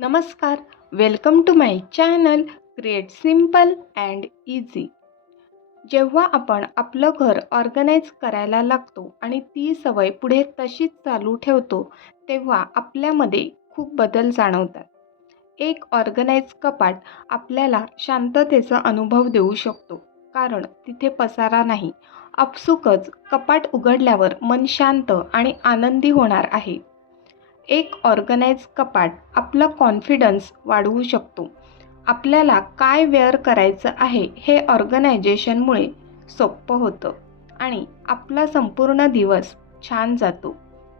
नमस्कार. Welcome to my channel create simple and easy जेव्हा आपण आपलं घर ऑर्गनाईज करायला लागतो आणि ती सवय पुढे तशीच चालू ठेवतो तेव्हा आपल्यामध्ये खूप बदल जाणवतात. एक ऑर्गनाईज कपाट आपल्याला शांततेचा अनुभव देऊ शकतो कारण तिथे पसारा नाही. आपसुकच कपाट उघडल्यावर मन शांत आणि आनंदी होणार आहे. एक ऑर्गनाइज कपाट आपला कॉन्फिडन्स वाढवू शकतो. आपल्याला काय वेअर करायचं आहे हे ऑर्गनायझेशनमुळे सोपं होतं आणि आपला संपूर्ण दिवस छान जातो.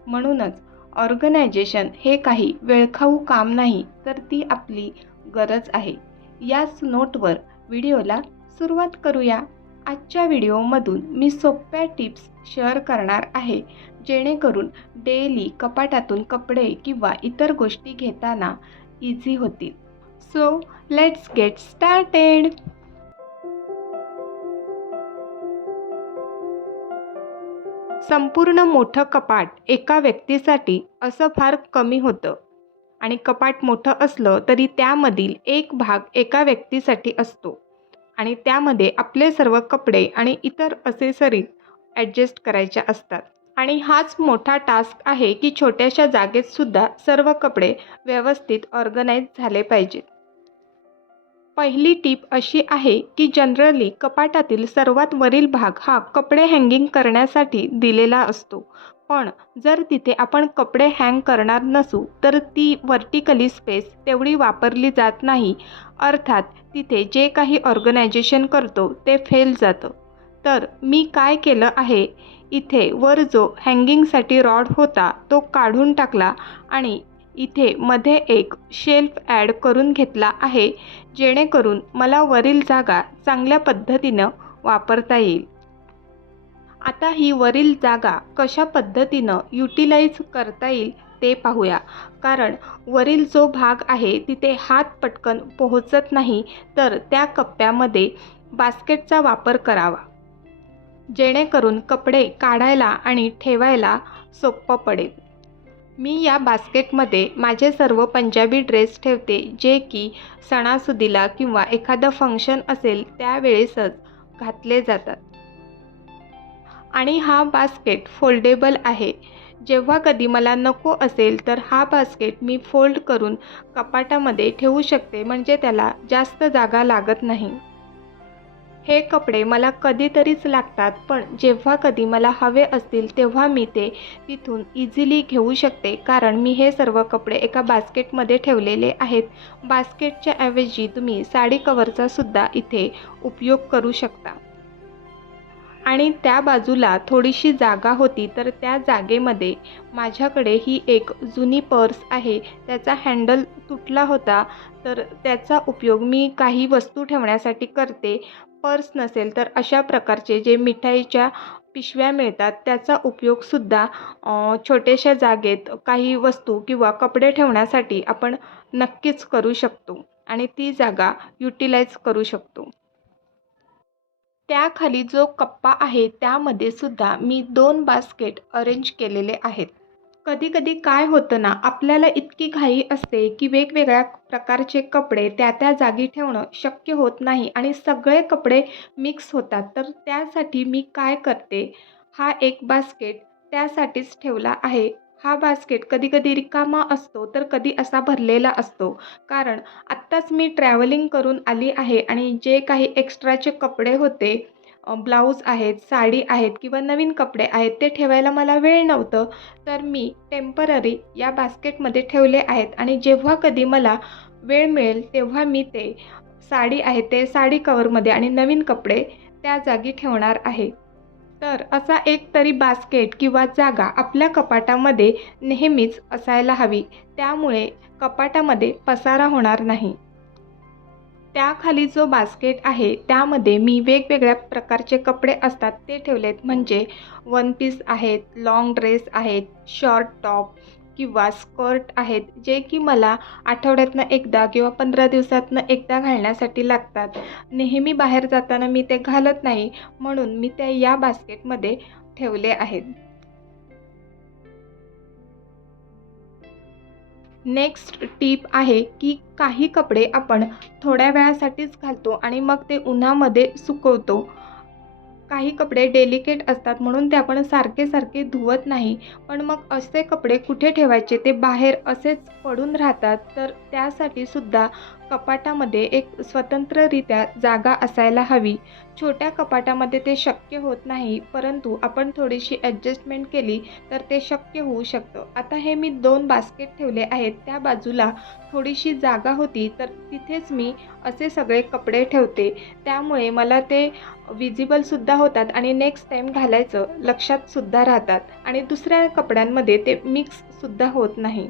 म्हणूनच ऑर्गनायझेशन हे काही वेळखाऊ काम नाही तर ती आपली गरज आहे. याच नोटवर व्हिडिओला सुरुवात करूया. आजच्या व्हिडिओमधून मी सोप्या टिप्स शेअर करणार आहे. जेणेकरून डेली कपाटातून कपडे किंवा इतर गोष्टी घेताना इझी होतील. सो लेट्स गेट स्टार्टेड संपूर्ण मोठं कपाट एका व्यक्तीसाठी असं फार कमी होतं. आणि कपाट मोठं असलं तरी त्यामधील एक भाग एका व्यक्तीसाठी असतो. आणि त्यामध्ये आपले सर्व कपडे आणि इतर असेसरीज ॲडजस्ट करायच्या असतात. आणि हाच मोठा टास्क आहे की छोट्याशा जागेतसुद्धा सर्व कपडे व्यवस्थित ऑर्गनाईज झाले पाहिजेत. पहिली टीप अशी आहे की जनरली कपाटातील सर्वात वरील भाग हा कपडे हँगिंग करण्यासाठी दिलेला असतो. पण जर तिथे आपण कपडे हँग करणार नसू तर ती वर्टिकली स्पेस तेवढी वापरली जात नाही. अर्थात तिथे जे काही ऑर्गनायझेशन करतो ते फेल जातं. तर मी काय केलं आहे? इथे वर जो हँगिंगसाठी रॉड होता तो काढून टाकला आणि इथे मध्ये एक शेल्फ ॲड करून घेतला आहे जेणेकरून मला वरील जागा चांगल्या पद्धतीनं वापरता येईल. आता ही वरील जागा कशा पद्धतीनं युटिलाइज करता येईल ते पाहूया. कारण वरील जो भाग आहे तिथे हात पटकन पोहोचत नाही तर त्या कप्प्यामध्ये बास्केटचा वापर करावा. जेणेकरून कपडे काढायला आणि ठेवायला सोपं पडेल. मी या बास्केटमध्ये माझे सर्व पंजाबी ड्रेस ठेवते जे की सणासुदीला किंवा एखादं फंक्शन असेल त्यावेळेसच घातले जातात. आणि हा बास्केट फोल्डेबल आहे. जेव्हा कधी मला नको असेल तर हा बास्केट मी फोल्ड करून कपाटामध्ये ठेवू शकते म्हणजे त्याला जास्त जागा लागत नाही. हे कपडे मला कधीतरीच लागतात पण जेव्हा कधी मला हवे असतील तेव्हा मी ते तिथून इझिली घेऊ शकते कारण मी हे सर्व कपडे एका बास्केटमध्ये ठेवलेले आहेत. बास्केटच्या ऐवजी तुम्ही साडी कवरचा सुद्धा इथे उपयोग करू शकता. आणि त्या बाजूला थोडीशी जागा होती तर त्या जागेमध्ये माझ्याकडे ही एक जुनी पर्स आहे. त्याचा हँडल तुटला होता तर त्याचा उपयोग मी काही वस्तू ठेवण्यासाठी करते. पर्स नसेल तर अशा प्रकारचे जे मिठाईच्या पिशव्या मिळतात त्याचा उपयोगसुद्धा छोट्याशा जागेत काही वस्तू किंवा कपडे ठेवण्यासाठी आपण नक्कीच करू शकतो आणि ती जागा युटिलाइज करू शकतो. त्याखाली जो कप्पा आहे त्यामध्ये सुद्धा मी दोन बास्केट अरेंज केलेले आहेत. कधी कधी काय होतं ना आपल्याला इतकी घाई असते की वेगवेगळ्या प्रकारचे कपडे त्या त्या जागी ठेवणं शक्य होत नाही आणि सगळे कपडे मिक्स होतात. तर त्यासाठी मी काय करते? हा एक बास्केट त्यासाठीच ठेवला आहे. हा बास्केट कधी कधी रिकामा असतो तर कधी असा भरलेला असतो. कारण आत्ताच मी ट्रॅव्हलिंग करून आली आहे आणि जे काही एक्स्ट्राचे कपडे होते ब्लाऊज आहेत साडी आहेत किंवा नवीन कपडे आहेत ते ठेवायला मला वेळ नव्हतं. तर मी टेंपररी या बास्केटमध्ये ठेवले आहेत आणि जेव्हा कधी मला वेळ मिळेल तेव्हा मी ते साडी आहे ते साडी कवरमध्ये आणि नवीन कपडे त्या जागी ठेवणार आहे. तर असा एक तरी बास्केट किंवा जागा आपल्या कपाटामध्ये नेहमीच असायला हवी. त्यामुळे कपाटामध्ये पसारा होणार नाही. त्याखाली जो बास्केट आहे त्यामध्ये मी वेगवेगळ्या प्रकारचे कपडे असतात ते ठेवलेत. म्हणजे वन पीस आहेत लाँग ड्रेस आहेत शॉर्ट टॉप किंवा स्कर्ट आहेत जे की मला आठवड्यातनं एकदा किंवा पंधरा दिवसातनं एकदा घालण्यासाठी लागतात. नेहमी बाहेर जाताना मी ते घालत नाही म्हणून मी ते या बास्केटमध्ये ठेवले आहेत. नेक्स्ट टीप आहे की काही कपडे आपण थोड्या वेळासाठीच घालतो आणि मग ते उन्हामध्ये सुकवतो. काही कपडे डेलिकेट असतात म्हणून ते आपण सारखे सारखे धुवत नाही. पण मग असे कपडे कुठे ठेवायचे? ते बाहेर असेच पडून राहतात. तर त्यासाठी सुद्धा कपाटामध्ये एक स्वतंत्ररित्या जागा असायला हवी. छोट्या कपाटामध्ये ते शक्य होत नाही परंतु आपण थोडीशी ॲडजस्टमेंट केली तर ते शक्य होऊ शकतं. आता हे मी दोन बास्केट ठेवले आहेत. त्या बाजूला थोडीशी जागा होती तर तिथेच मी असे सगळे कपडे ठेवते. त्यामुळे मला ते विजिबलसुद्धा होतात आणि नेक्स्ट टाईम घालायचं लक्षातसुद्धा राहतात. आणि दुसऱ्या कपड्यांमध्ये ते मिक्ससुद्धा होत नाही.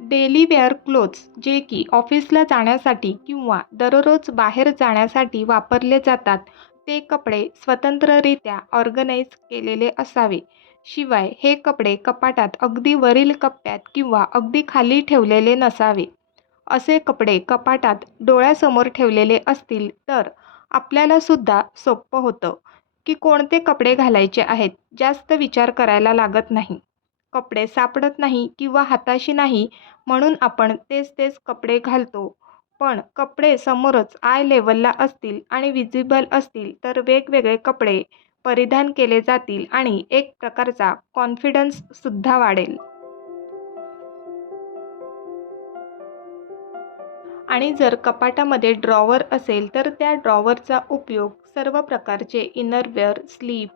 डेली वेअर क्लोथ्स जे की ऑफिसला जाण्यासाठी किंवा दररोज बाहेर जाण्यासाठी वापरले जातात ते कपडे स्वतंत्ररित्या ऑर्गनाईज केलेले असावे. शिवाय हे कपडे कपाटात अगदी वरील कप्प्यात किंवा अगदी खाली ठेवलेले नसावे. असे कपडे कपाटात डोळ्यासमोर ठेवलेले असतील तर आपल्यालासुद्धा सोपं होतं की कोणते कपडे घालायचे आहेत जास्त विचार करायला लागत नाही. कपडे सापडत नाही किंवा हाताशी नाही म्हणून आपण तेच तेच कपडे घालतो. पण कपडे समोरच आय लेवलला असतील आणि विजिबल असतील तर वेगवेगळे कपडे परिधान केले जातील आणि एक प्रकारचा कॉन्फिडन्ससुद्धा वाढेल. आणि जर कपाटामध्ये ड्रॉवर असेल तर त्या ड्रॉवरचा उपयोग सर्व प्रकारचे इनरवेअर स्लीप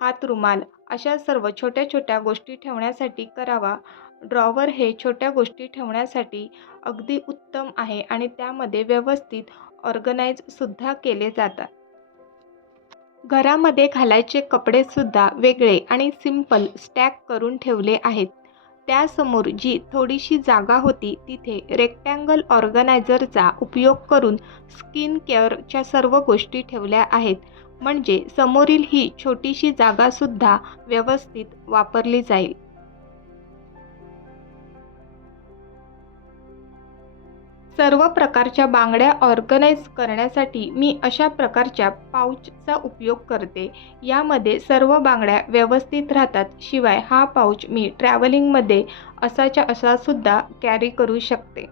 हातरुमाल अशा सर्व छोट्या छोट्या गोष्टी ठेवण्यासाठी करावा. ड्रॉवर हे छोट्या गोष्टी ठेवण्यासाठी अगदी उत्तम आहे आणि त्यामध्ये व्यवस्थित ऑर्गनाईजसुद्धा केले जातात. घरामध्ये घालायचे कपडेसुद्धा वेगळे आणि सिंपल स्टॅक करून ठेवले आहेत. त्यासमोर जी थोडीशी जागा होती तिथे रेक्टँगल ऑर्गनायझरचा उपयोग करून स्किन केअरच्या सर्व गोष्टी ठेवल्या आहेत. म्हणजे समोरील ही छोटीशी जागासुद्धा व्यवस्थित वापरली जाईल. सर्व प्रकारच्या बांगड्या ऑर्गनाईज करण्यासाठी मी अशा प्रकारच्या पाऊचचा उपयोग करते. यामध्ये सर्व बांगड्या व्यवस्थित राहतात शिवाय हा पाऊच मी ट्रॅव्हलिंगमध्ये असाच्या असासुद्धा कॅरी करू शकते.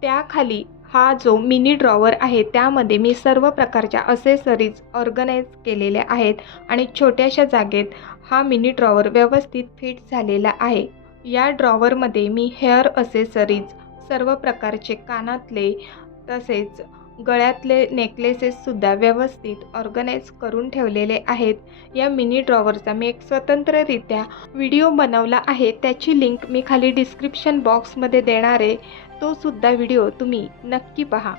त्याखाली हा जो मिनी ड्रॉवर आहे त्यामध्ये मी सर्व प्रकारच्या असेसरीज ऑर्गनाईज केलेल्या आहेत आणि छोट्याशा जागेत हा मिनी ड्रॉवर व्यवस्थित फिट झालेला आहे. या ड्रॉवरमध्ये मी हेअर असेसरीज सर्व प्रकारचे कानातले तसेच गळ्यातले नेकलेसेससुद्धा व्यवस्थित ऑर्गनाईज करून ठेवलेले आहेत. या मिनी ड्रॉवरचा मी एक स्वतंत्ररित्या व्हिडिओ बनवला आहे. त्याची लिंक मी खाली डिस्क्रिप्शन बॉक्समध्ये देणार आहे. तो सुद्धा व्हिडिओ तुम्ही नक्की पहा.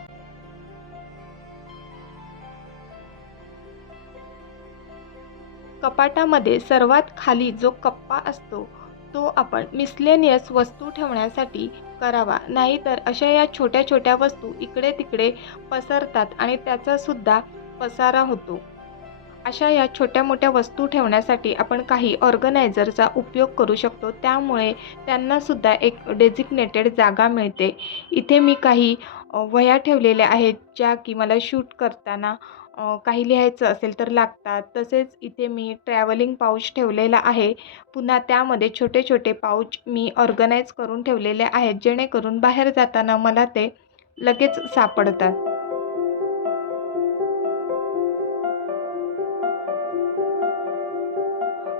कपाटामध्ये सर्वात खाली जो कप्पा असतो तो आपण मिसलेनियस वस्तू ठेवण्यासाठी करावा. नाहीतर अशा या छोट्या छोट्या वस्तू इकडे तिकडे पसरतात आणि त्याचासुद्धा पसारा होतो. अशा या छोट्या मोठ्या वस्तू ठेवण्यासाठी आपण काही ऑर्गनायझरचा उपयोग करू शकतो. त्यामुळे त्यांनासुद्धा एक डेझिग्नेटेड जागा मिळते. इथे मी काही वह्या ठेवलेल्या आहेत ज्या की मला शूट करताना काही लिहायचं असेल तर लागतात. तसेच इथे मी ट्रॅव्हलिंग पाऊच ठेवलेला आहे. पुन्हा त्यामध्ये छोटे छोटे पाऊच मी ऑर्गनाईज करून ठेवलेले आहेत जेणेकरून बाहेर जाताना मला ते लगेच सापडतात.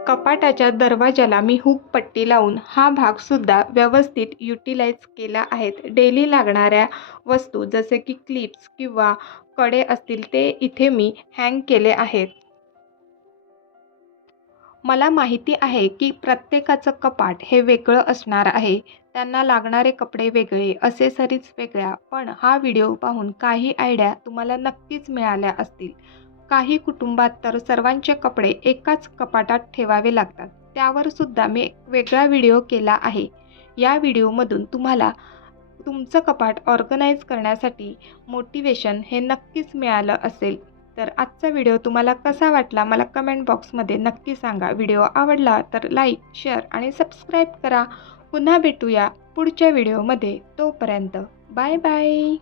कपाटाच्या दरवाजाला मी हुक पट्टी लावून हा भागसुद्धा व्यवस्थित युटिलाइज केला आहेत. डेली लागणाऱ्या वस्तू जसे की क्लिप्स किंवा कडे असतील ते इथे मी हँग केले आहेत. मला माहिती आहे की प्रत्येकाचं कपाट हे वेगळं असणार आहे. त्यांना लागणारे कपडे वेगळे असेसरीज वेगळ्या पण हा व्हिडिओ पाहून काही आयडिया तुम्हाला नक्कीच मिळाल्या असतील. काही कुटुंबात तर सर्वांचे कपडे एकाच कपाटात ठेवावे लागतात. त्यावर सुद्धा मी वेगळा व्हिडिओ केला आहे. या व्हिडिओमधून तुम्हाला तुमचं कपाट ऑर्गनाईज करण्यासाठी मोटिवेशन हे नक्कीच मिळालं असेल. तर आजचा व्हिडिओ तुम्हाला कसा वाटला मला कमेंट बॉक्समध्ये नक्की सांगा. व्हिडिओ आवडला तर लाईक शेअर आणि सबस्क्राईब करा. पुन्हा भेटूया पुढच्या व्हिडिओमध्ये. तोपर्यंत बाय बाय